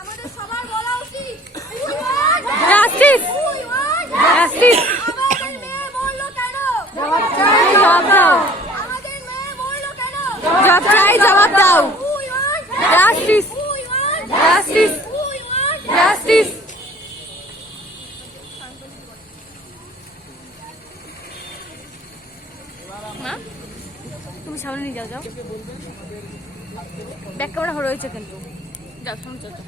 আমাদের সবার বলা উচিত জাস্টিস জাস্টিস আমাদের মেয়ে মরলো কেন? জবাব দাও আমাদের মেয়ে মরলো কেন? জবাব চাই জবাব দাও জাস্টিস জাস্টিস জাস্টিস তুমি সামনে নিয়ে যাও যাও ব্যাক ক্যামেরা হয়েছে কিন্তু যাও সামনে চলো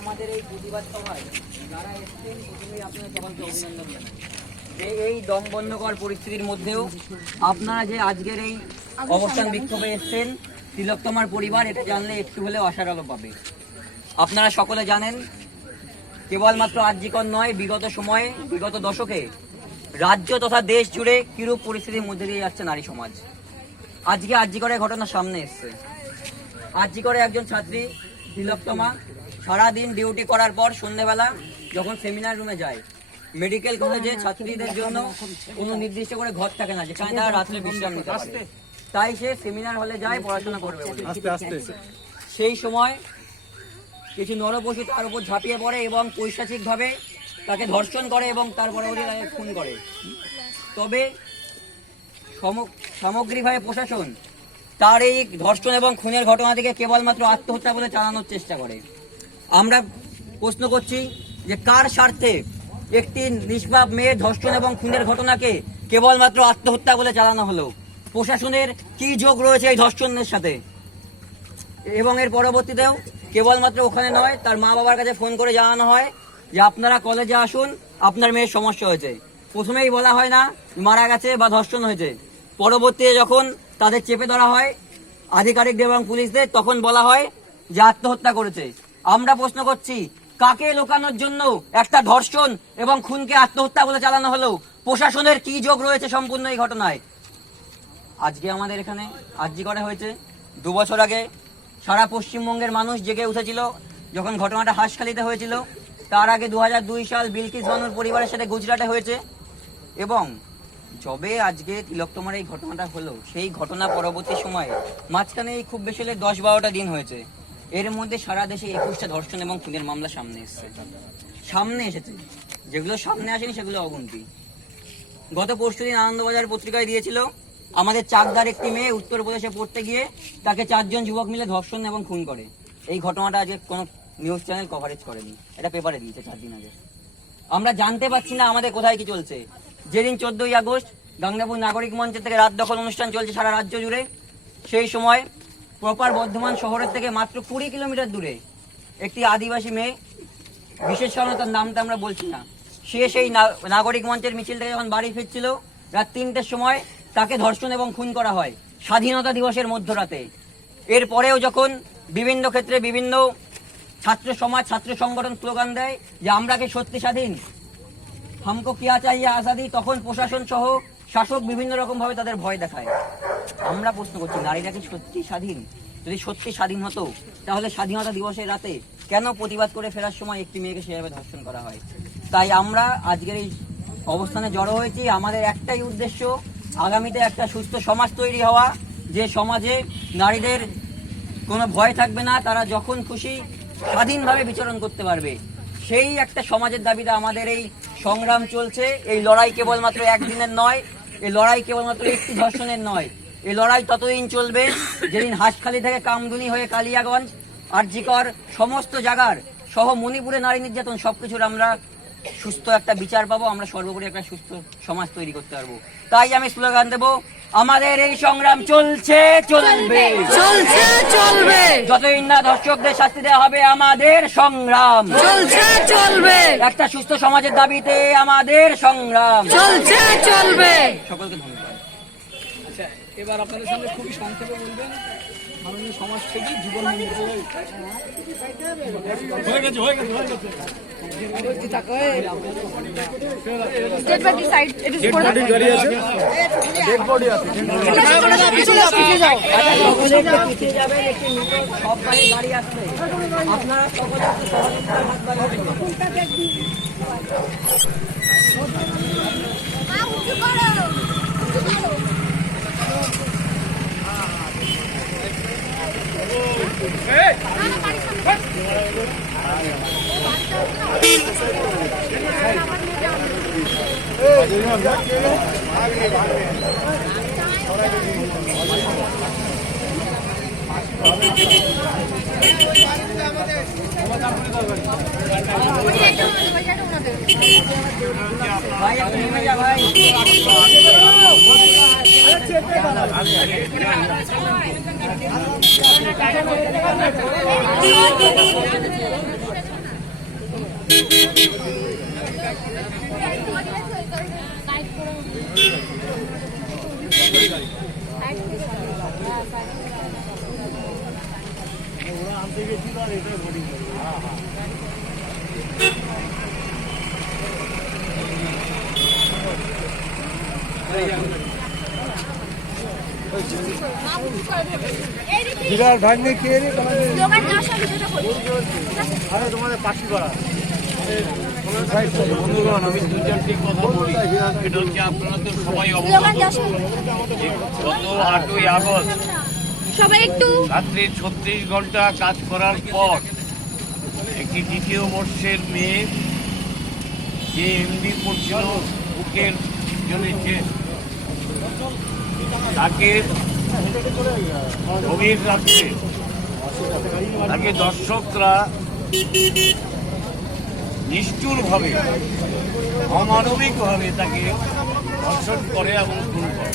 আমাদের এই প্রতিবাদ সভায় যারা এসেছেন প্রথমেই আপনারা সবাইকে অভিনন্দন জানাই। এই দমবন্ধকর পরিস্থিতির মধ্যেও আপনারা যে আজকের এই অবস্থান বিক্ষোভে এসেছেন, তিলোত্তমার পরিবার এটা জানলে একটু হলেও আশার আলো পাবে। আপনারা সকলে জানেন কেবলমাত্র আরজিকর নয়, বিগত সময়ে বিগত দশকে রাজ্য তথা দেশ জুড়ে কিরূপ পরিস্থিতির মধ্যে দিয়ে যাচ্ছে নারী সমাজ। আজকে আরজিকরের ঘটনা সামনে এসছে। আরজিকরে একজন ছাত্রী তিলোত্তমা সারাদিন ডিউটি করার পর সন্ধ্যেবেলা যখন সেমিনার রুমে যায়, মেডিকেল কলেজে ছাত্রীদের জন্য কোনো নির্দিষ্ট করে ঘর থাকে না যেখানে তারা রাত্রে বিশ্রাম নিতে পারে, তাই সে সেমিনার হলে যায় পড়াশোনা করবে বলে। সেই সময় কিছু নরপশু তার উপর ঝাঁপিয়ে পড়ে এবং পৈশাচিকভাবে তাকে ধর্ষণ করে এবং তারপরে তাকে খুন করে। তবে সামগ্রিকভাবে প্রশাসন তার এই ধর্ষণ এবং খুনের ঘটনাটিকে কেবলমাত্র আত্মহত্যা বলে চালানোর চেষ্টা করে। আমরা প্রশ্ন করছি যে কার স্বার্থে একটি নিষ্পাপ মেয়ের ধর্ষণ এবং খুনের ঘটনাকে কেবলমাত্র আত্মহত্যা বলে চালানো হলো? প্রশাসনের কি যোগ রয়েছে এই ধর্ষণের সাথে? এবং এর পরবর্তীতেও কেবলমাত্র ওখানে নয়, তার মা বাবার কাছে ফোন করে জানানো হয় যে আপনারা কলেজে আসুন, আপনার মেয়ের সমস্যা হয়েছে। প্রথমেই বলা হয় না মারা গেছে বা ধর্ষণ হয়েছে, পরবর্তীতে যখন তাদের চেপে ধরা হয় আধিকারিকদের এবং পুলিশদের, তখন বলা হয় যে আত্মহত্যা করেছে। আমরা প্রশ্ন করছি কাকে লোকানোর জন্য একটা ধর্ষণ এবং খুনকে আত্মহত্যা বলে চালানো হলো? প্রশাসনের কি যোগ রয়েছে সম্পূর্ণ এই ঘটনায়? আজকে আমাদের এখানে আরজিকরে হয়েছে, 2 বছর আগে সারা পশ্চিমবঙ্গের মানুষ জেগে উঠেছিল যখন ঘটনাটা হাঁসখালিতে হয়েছিল। তার আগে 2002 সাল বিলকিস বানুর পরিবারের সাথে গুজরাটে হয়েছে। এবং যবে আজকে তিলোত্তমার এই ঘটনাটা হলো, সেই ঘটনা পরবর্তী সময়ে মাঝখানে খুব বেশি হলে 10-12টা দিন হয়েছে, এর মধ্যে সারা দেশে 21টা ধর্ষণ এবং খুনের মামলা সামনে এসেছে। যেগুলো সামনে আসেনি সেগুলো অগুন্তি। গত পরশুদিন আনন্দবাজার পত্রিকায় দিয়েছিল আমাদের চাকদার একটি মেয়ে উত্তরপ্রদেশে পড়তে গিয়ে তাকে 4 জন যুবক মিলে ধর্ষণ এবং খুন করে। এই ঘটনাটা আজকে কোনো নিউজ চ্যানেল কভারেজ করেনি, এটা পেপারে দিয়েছে 4 দিন আগে। আমরা জানতে পারছি না আমাদের কোথায় কি চলছে। যেদিন 14ই আগস্ট গঙ্গাপুর নাগরিক মঞ্চের থেকে রাত দখল অনুষ্ঠান চলছে সারা রাজ্য জুড়ে, সেই সময় প্রপার বর্ধমান শহরের থেকে মাত্র 20 কিলোমিটার দূরে একটি আদিবাসী মেয়ে, বিশেষ কারণে তার নামটা আমরা বলছি না, সে সেই নাগরিক মঞ্চের মিছিল থেকে যখন বাড়ি ফিরছিল রাত 3টের সময় তাকে ধর্ষণ এবং খুন করা হয় স্বাধীনতা দিবসের মধ্যরাতে। এরপরেও যখন বিভিন্ন ক্ষেত্রে বিভিন্ন ছাত্র সমাজ, ছাত্র সংগঠন স্লোগান দেয় যে আমরা কি সত্যি স্বাধীন, হামকো কিয়া চাহিয়ে আজাদি, তখন প্রশাসন সহ শাসক বিভিন্ন রকম ভাবে তাদের ভয় দেখায়। আমরা প্রশ্ন করছি নারীরা কি সত্যি স্বাধীন? যদি সত্যি স্বাধীন হতো তাহলে স্বাধীনতা দিবসের রাতে কেন প্রতিবাদ করে ফেরার সময় একটি মেয়েকে সেভাবে ধর্ষণ করা হয়? তাই আমরা আজকের এই অবস্থানে জড়ো হয়েছি। আমাদের একটাই উদ্দেশ্য, আগামীতে একটা সুস্থ সমাজ তৈরি হওয়া, যে সমাজে নারীদের কোনো ভয় থাকবে না, তারা যখন খুশি স্বাধীনভাবে বিচরণ করতে পারবে। সেই একটা সমাজের দাবিতে আমাদের এই সংগ্রাম চলছে। এই লড়াই কেবলমাত্র একদিনের নয়, এই লড়াই কেবলমাত্র একটি ধর্ষণের নয়, এই লড়াই ততদিন চলবে যেদিন হাঁসখালি থেকে কামদুনি হয়ে কালিয়াগঞ্জ, আরজিকর, সমস্ত জায়গার সহ মণিপুরে নারী নির্যাতন সবকিছুর আমরা সুস্থ একটা বিচার পাবো, আমরা সর্বোপরি একটা সুস্থ সমাজ তৈরি করতে পারবো। তাই আমি স্লোগান দেবো, আমাদের এই সংগ্রাম চলছে, চলবে, চলছে চলবে, যতদিন না ধর্ষকদের শাস্তি দেওয়া হবে আমাদের সংগ্রাম চলছে চলবে, একটা সুস্থ সমাজের দাবিতে আমাদের সংগ্রাম চলছে চলবে। সকলকে ধন্যবাদ। আচ্ছা, এবার আপনাদের সামনে খুবই সংক্ষেপে বলবেন মাননীয় সমাজসেবী জীবন সব গাড়ি আসবে, আপনারা সকলে সহযোগিতা ভাই একটু নেমে যা ভাই। বিরাট ভাগ্নে কে রে স্লোগান না সব ভিডিওটা করি আরে তোমাদের পাশি করা বন্ধুগণ, আমি দু চারটি কথা বলি। এটা হচ্ছে আপনারা তো সবাই স্লোগান অবগত। যা সব গত 8ই আগস্ট সবাই একটু রাত্রি 36 ঘন্টা কাজ করার পর একটি দ্বিতীয় বর্ষের মেয়ে যে এমডি পড়ছিল বুকের জন্য তাকে গভীর রাত্রে তাকে দর্শকরা নিষ্ঠুরভাবে অমানবিকভাবে তাকে ধর্ষণ করে এবং খুন করে।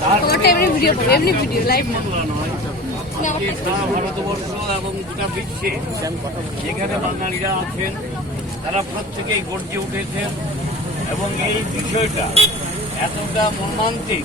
তার এমনি ভিডিও লাইভ না। নয়, আজকে সারা ভারতবর্ষ এবং গোটা বিশ্বে যেখানে বাঙালিরা আছেন তারা প্রত্যেকেই গর্জে উঠেছেন এবং এই বিষয়টা এতটা মর্মান্তিক